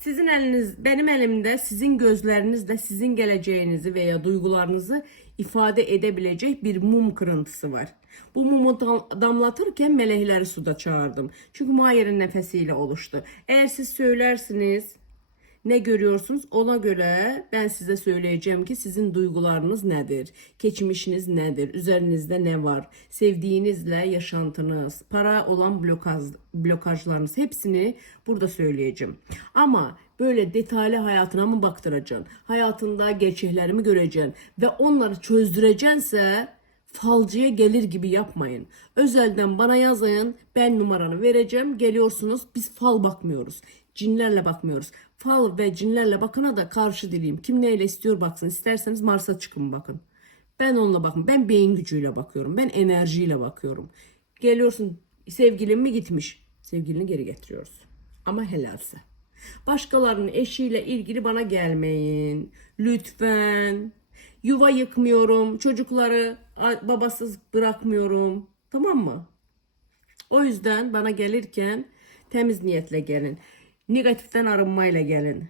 Sizin eliniz, benim elimde sizin gözlerinizle sizin geleceğinizi veya duygularınızı ifade edebilecek bir mum kırıntısı var. Bu mumu damlatırken melekleri suda çağırdım. Çünkü Mahir'in nefesiyle oluştu. Eğer siz söylersiniz ne görüyorsunuz, ona göre ben size söyleyeceğim ki sizin duygularınız nedir? Geçmişiniz nedir? Üzerinizde ne var? Sevdiğinizle yaşantınız, para olan blokajlarınız, hepsini burada söyleyeceğim. Ama böyle detaylı hayatına mı baktıracaksın? Hayatında gerçeklerimi göreceksin ve onları çözdüreceksense falcıya gelir gibi yapmayın. Özelden bana yazın, ben numaranı vereceğim. Geliyorsunuz, biz fal bakmıyoruz. Cinlerle bakmıyoruz. Fal ve cinlerle bakana da karşı dileyim. Kim neyle istiyor baksın. İsterseniz Mars'a çıkın bakın. Ben onunla bakmıyorum. Ben beyin gücüyle bakıyorum. Ben enerjiyle bakıyorum. Geliyorsun, sevgilin mi gitmiş? Sevgilini geri getiriyoruz. Ama helalse. Başkalarının eşiyle ilgili bana gelmeyin. Lütfen. Yuva yıkmıyorum. Çocukları babasız bırakmıyorum. Tamam mı? O yüzden bana gelirken temiz niyetle gelin. Negatiften arınmayla gelin.